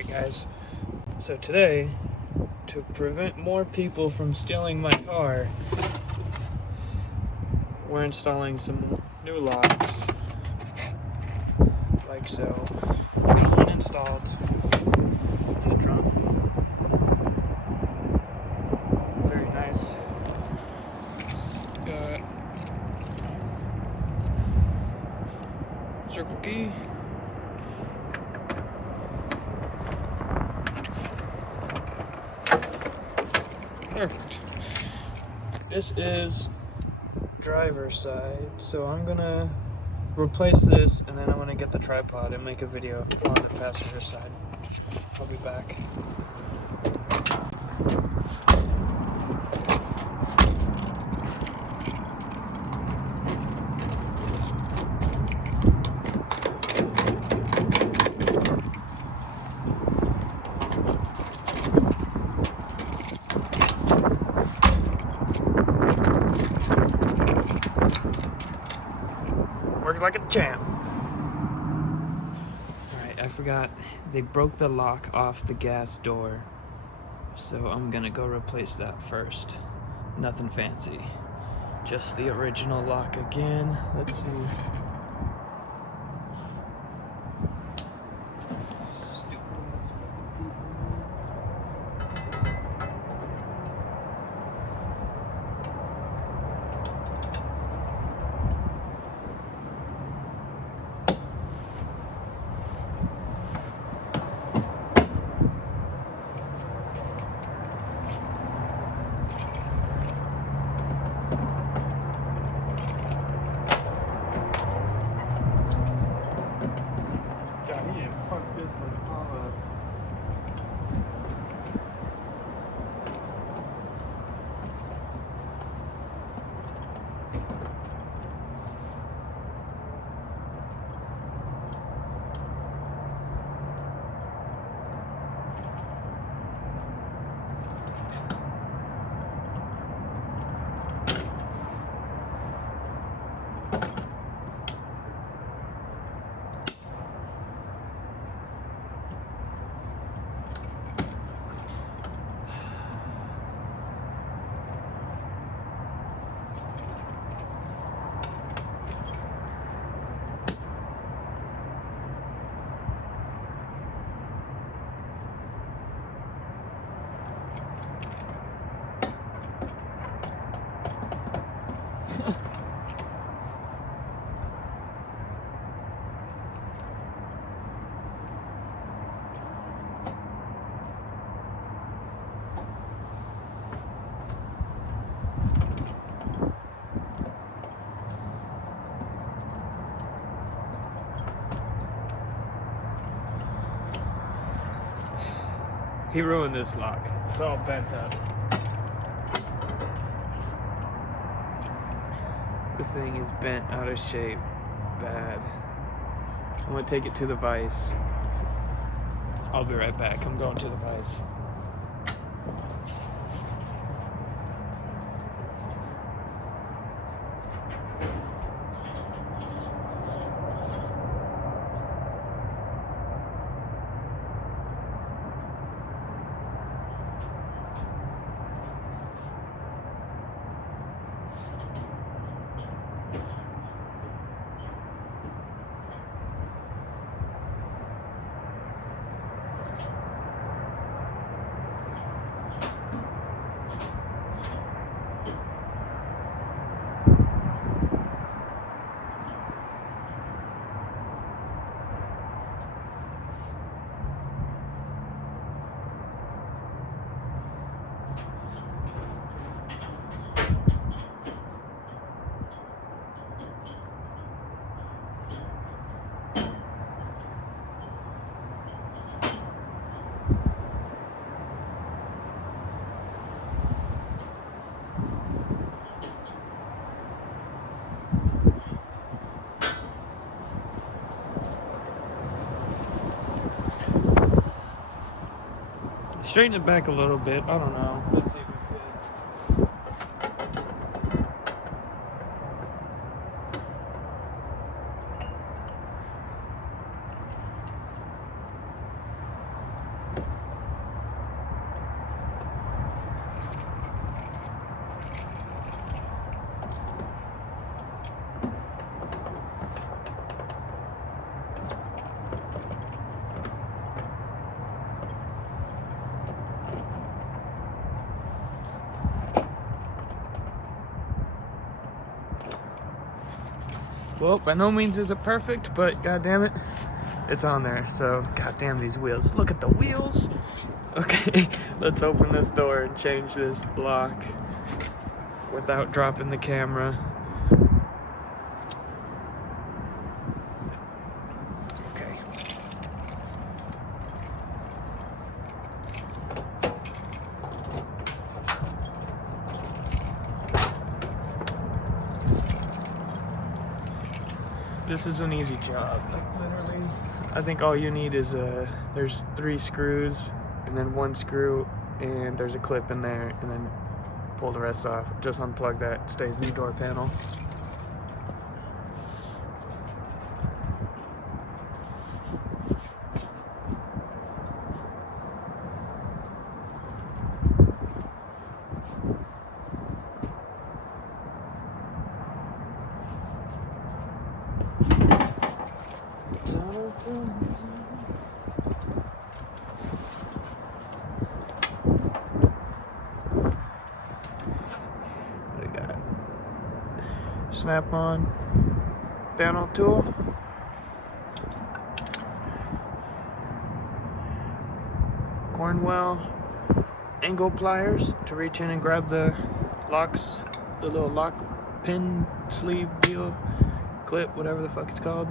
Alright guys, so today, to prevent more people from stealing my car, we're installing some new locks, like so. I got one installed in the trunk. Very nice. Got circle key. Perfect. This is driver's side, so I'm gonna replace this and then I'm gonna get the tripod and make a video on the passenger side. I'll be back. Worked like a champ. Alright, I forgot. They broke the lock off the gas door. So I'm gonna go replace that first. Nothing fancy. Just the original lock again. Let's see. Fuck this like all up. He ruined this lock. It's all bent up. This thing is bent out of shape. Bad. I'm gonna take it to the vise. I'll be right back. I'm going to the vise. Straighten it back a little bit. I don't know. Let's see if it fits. Well, by no means is it perfect, but god damn it, it's on there. So, god damn these wheels. Look at the wheels. Okay, let's open this door and change this lock without dropping the camera. Okay. This is an easy job. Like literally, I think all you need is there's 3 screws and then 1 screw, and there's a clip in there, and then pull the rest off. Just unplug that, it stays in the door panel. We got snap-on panel tool, Cornwell angle pliers to reach in and grab the locks, the little lock pin sleeve deal, clip, whatever the fuck it's called,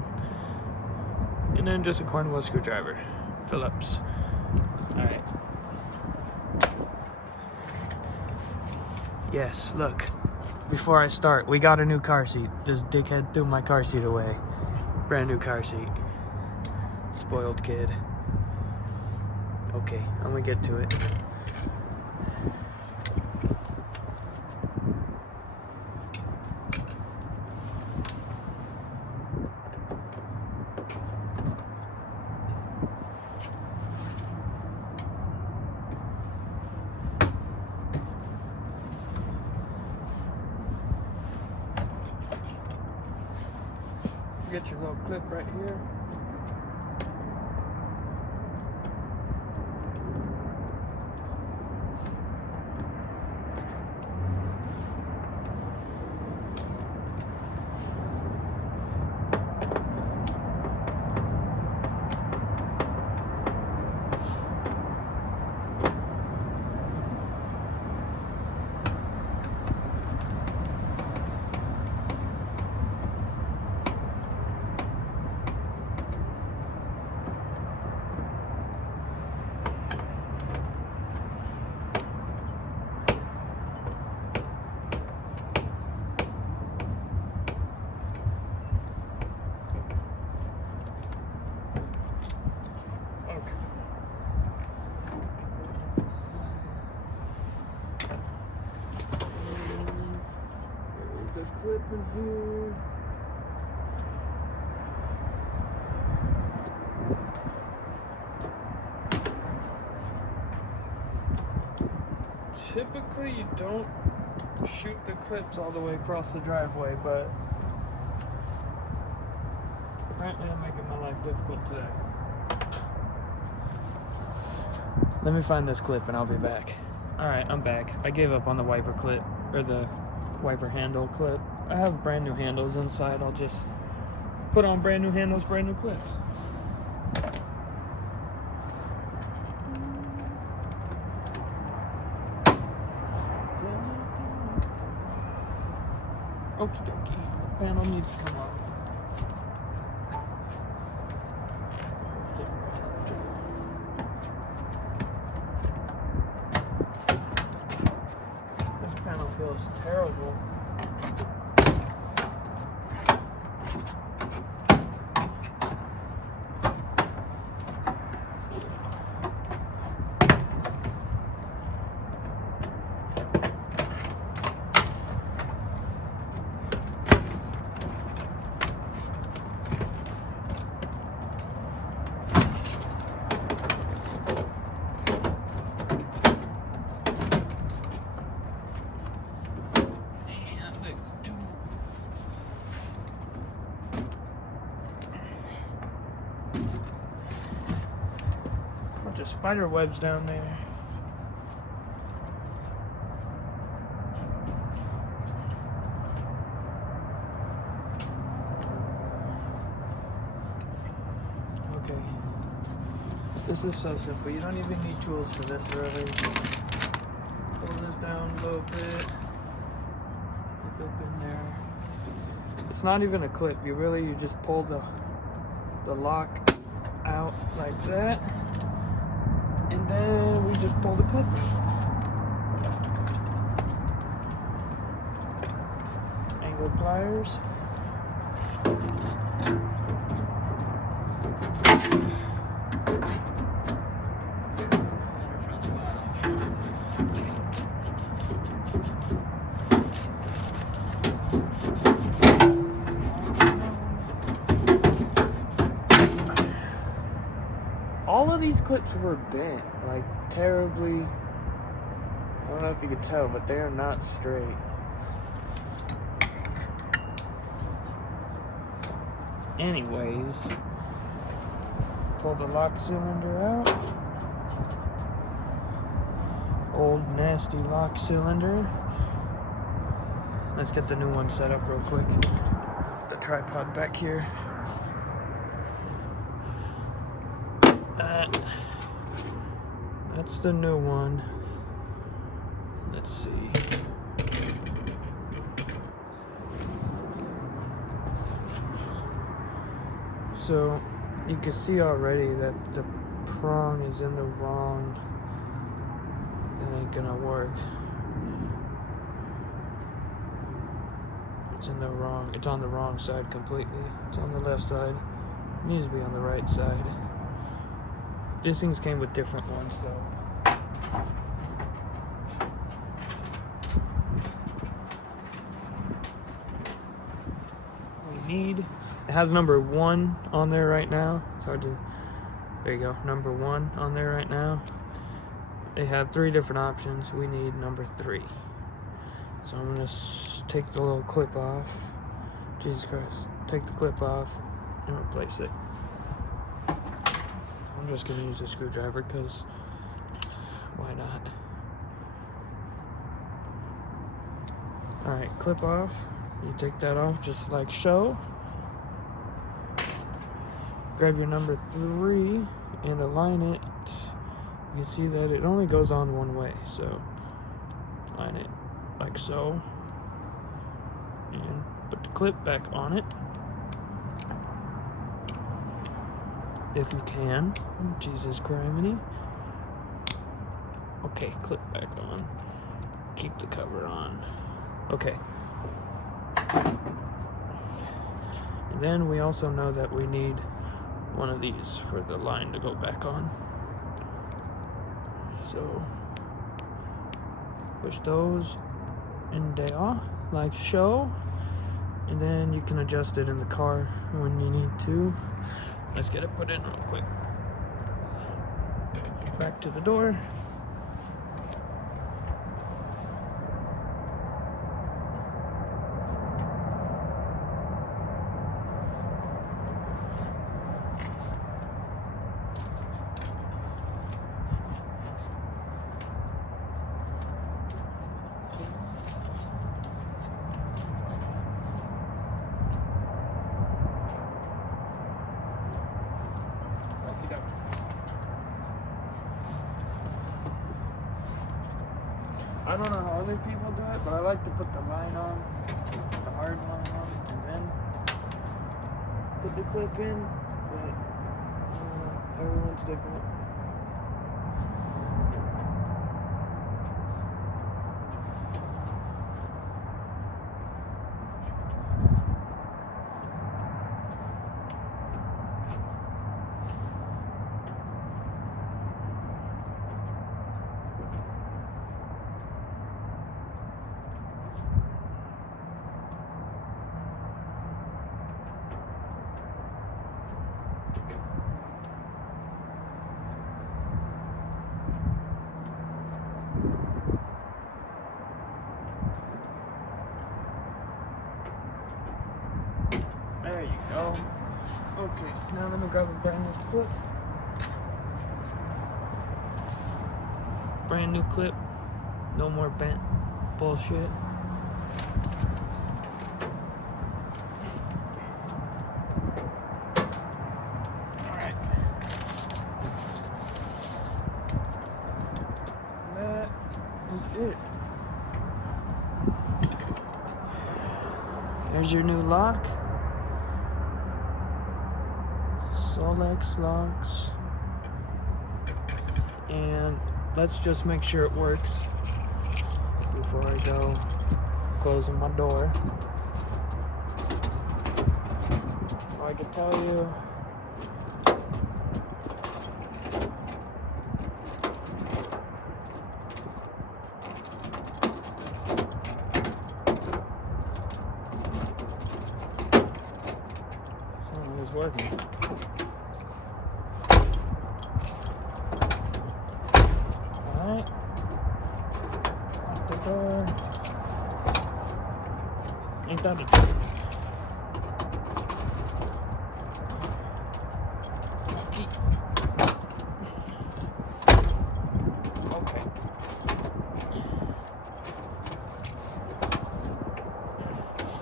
and then just a Cornwell screwdriver, Phillips. Alright. Yes, look. Before I start, we got a new car seat. This dickhead threw my car seat away. Brand new car seat. Spoiled kid. Okay, I'm gonna get to it. Get your little clip right here. There's a clip in here. Typically you don't shoot the clips all the way across the driveway, but apparently I'm making my life difficult today. Let me find this clip and I'll be back. Alright, I'm back. I gave up on the wiper clip, or the wiper handle clip. I have brand new handles inside. I'll just put on brand new handles, brand new clips. Okie dokie. Panel needs to come off. This panel feels terrible. Bunch of spider webs down there. This is so simple. You don't even need tools for this, really. Pull this down a little bit. Look up in there. It's not even a clip. You just pull the lock out like that. And then we just pull the clip out. Angle pliers. All of these clips were bent, like terribly. I don't know if you could tell, but they are not straight. Anyways, pull the lock cylinder out. Old nasty lock cylinder. Let's get the new one set up real quick. The tripod back here. That's the new one. Let's see. So you can see already that the prong is in the wrong. It ain't gonna work. It's in the wrong. It's on the wrong side completely. It's on the left side. It needs to be on the right side. These things came with different ones though. We need, it has number 1 on there right now. It's hard to, there you go, number 1 on there right now. They have 3 different options. We need number 3. So I'm gonna take the little clip off. Jesus Christ. Take the clip off and replace it. I'm just gonna use a screwdriver because why not? Alright, clip off. You take that off just like so. Grab your number 3 and align it. You can see that it only goes on one way, so line it like so. And put the clip back on it. If you can. Jesus criminy. Okay, clip back on. Keep the cover on. Okay. And then we also know that we need one of these for the line to go back on. So push those in there like so. And then you can adjust it in the car when you need to. Let's get it put in real quick. Back to the door. I don't know how other people do it, but I like to put the line on, the hard line on, and then put the clip in, but everyone's different. There you go. Okay, now let me grab a brand new clip. Brand new clip. No more bent bullshit. Alright. did it. There's your new lock. Solex locks. And let's just make sure it works before I go closing my door. I can tell you, something is working. Alright, lock the door. Ain't that a trick? Okay.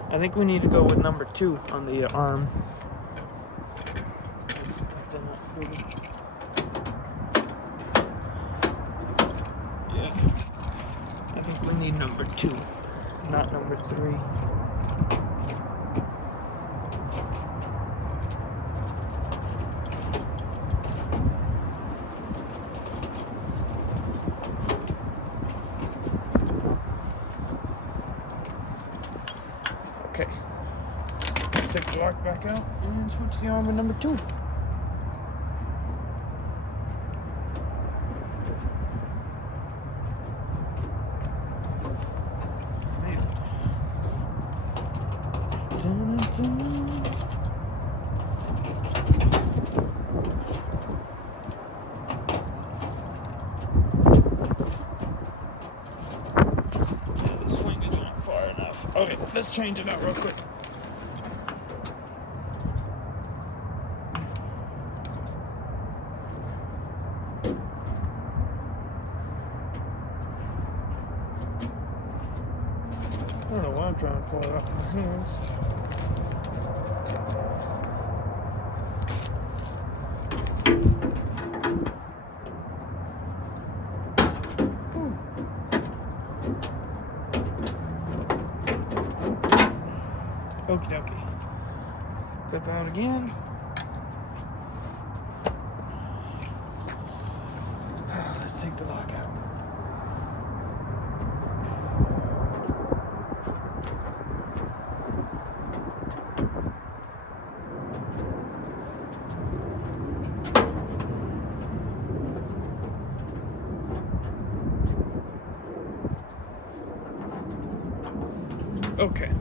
I think we need to go with number 2 on the arm. Yeah. I think we need number 2, not number 3. Okay, let's take the lock back out and switch the arm to number 2. Man. Dun, dun. Yeah, the swing isn't far enough. Okay, let's change it out real quick. I don't know why I'm trying to pull it off my hands. Okie dokie. Clip out again. Let's take the lock out. Okay,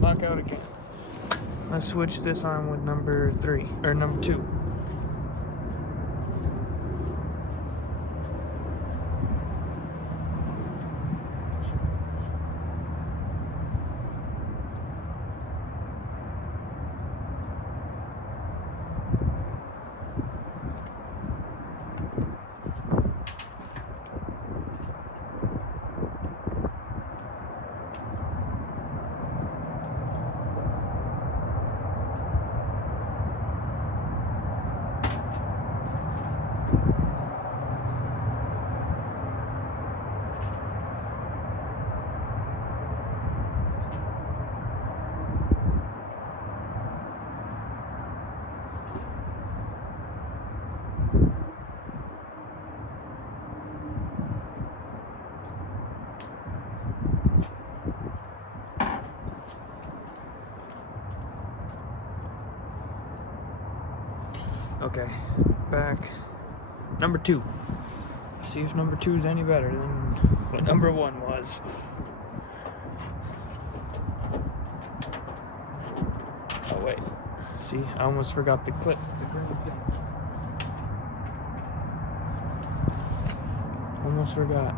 lock out again. Let's switch this arm with number 3, or number 2. Okay, back. Number 2. Let's see if number 2 is any better than what number 1 was. Oh wait, see, I almost forgot the clip, the green thing. Almost forgot.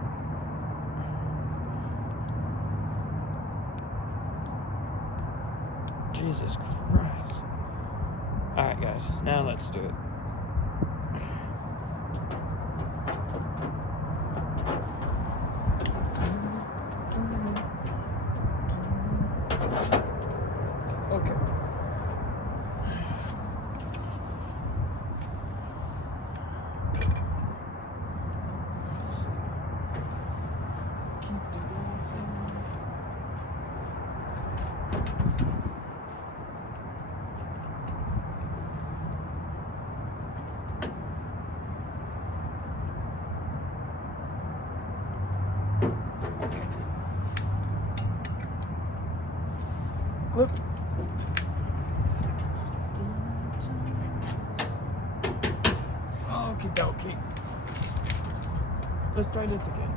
Jesus Christ. Alright guys, now let's do it. Okay. Whoop. Okie dokie. Let's try this again.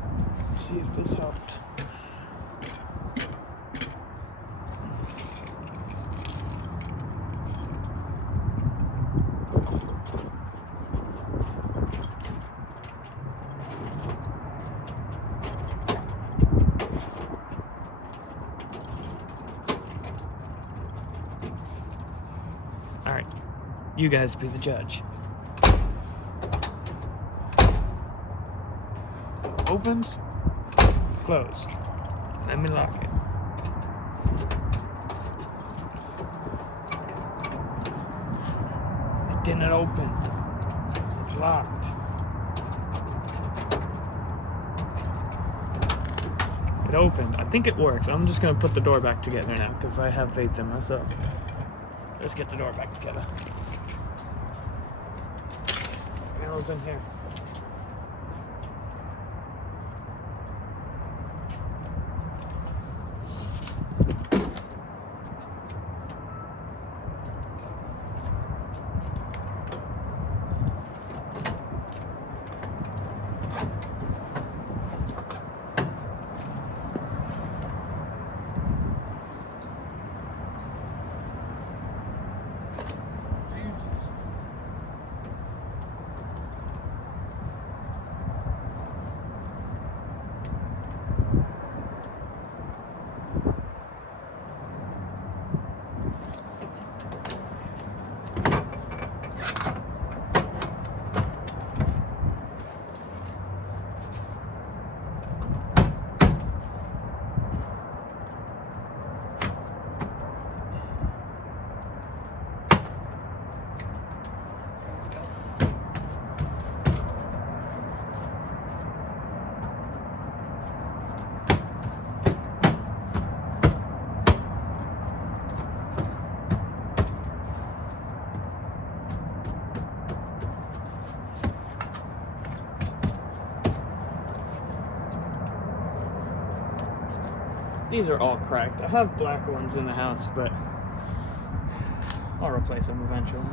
See if this helped. Alright, you guys be the judge. Opens, close. Let me lock it. It didn't open. It's locked. It opened. I think it works. I'm just gonna put the door back together now because I have faith in myself. Let's get the door back together. Panel's in here. These are all cracked. I have black ones in the house, but I'll replace them eventually.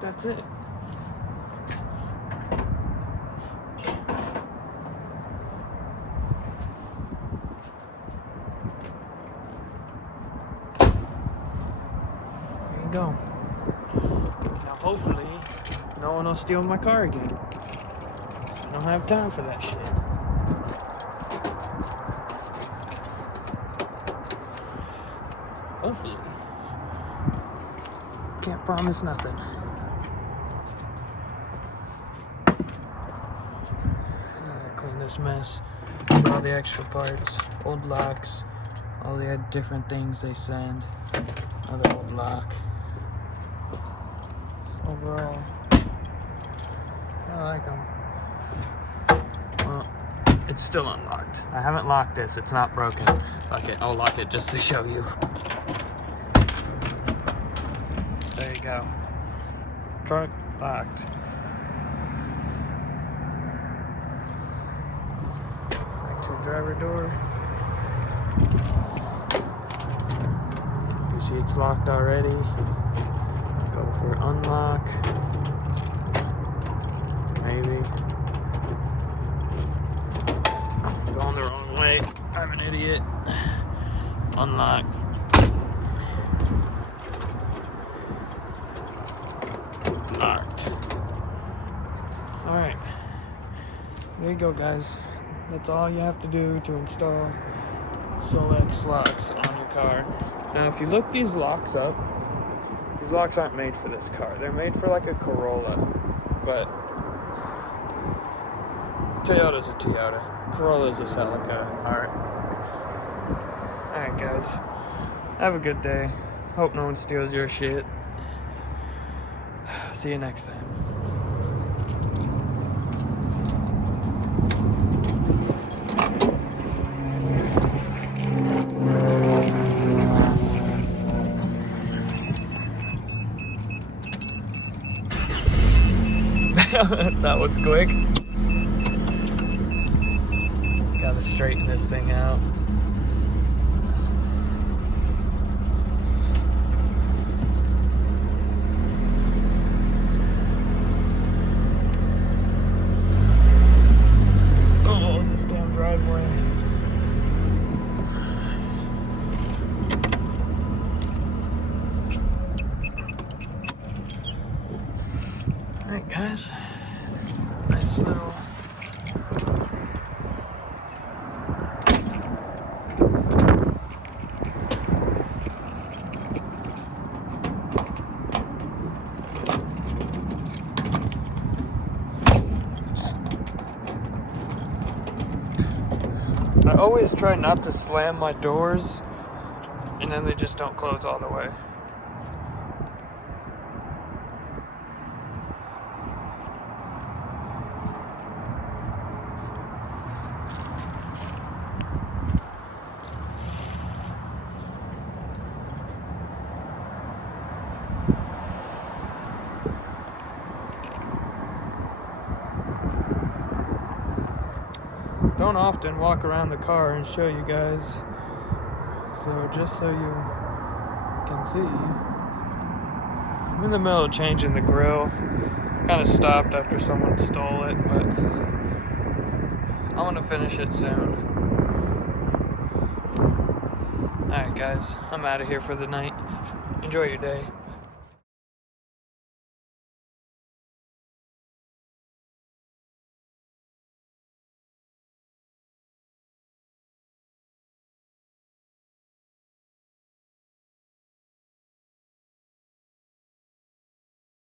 That's it. There you go. he'll steal my car again. I don't have time for that shit. Hopefully. Can't promise nothing. Clean this mess. All the extra parts, old locks, all the different things they send. Another old lock. Overall, I like them. Well, it's still unlocked. I haven't locked this. It's not broken. Fuck it. I'll lock it just to show you. There you go. Trunk locked. Back to the driver door. You see it's locked already. Go for unlock. Maybe. I'm going the wrong way. I'm an idiot. Unlock. Locked. Alright. There you go, guys. That's all you have to do to install Solex locks on your car. Now, if you look these locks up, these locks aren't made for this car. They're made for like a Corolla, but Toyota's a Toyota. Corolla's a Celica. Alright guys. Have a good day. Hope no one steals your shit. See you next time. That was quick. Gotta straighten this thing out. Oh, this damn driveway. Alright guys, nice little I always try not to slam my doors and then they just don't close all the way. Don't often walk around the car and show you guys, so just so you can see. I'm in the middle of changing the grill. Kind of stopped after someone stole it, but I want to finish it soon. Alright guys, I'm out of here for the night. Enjoy your day.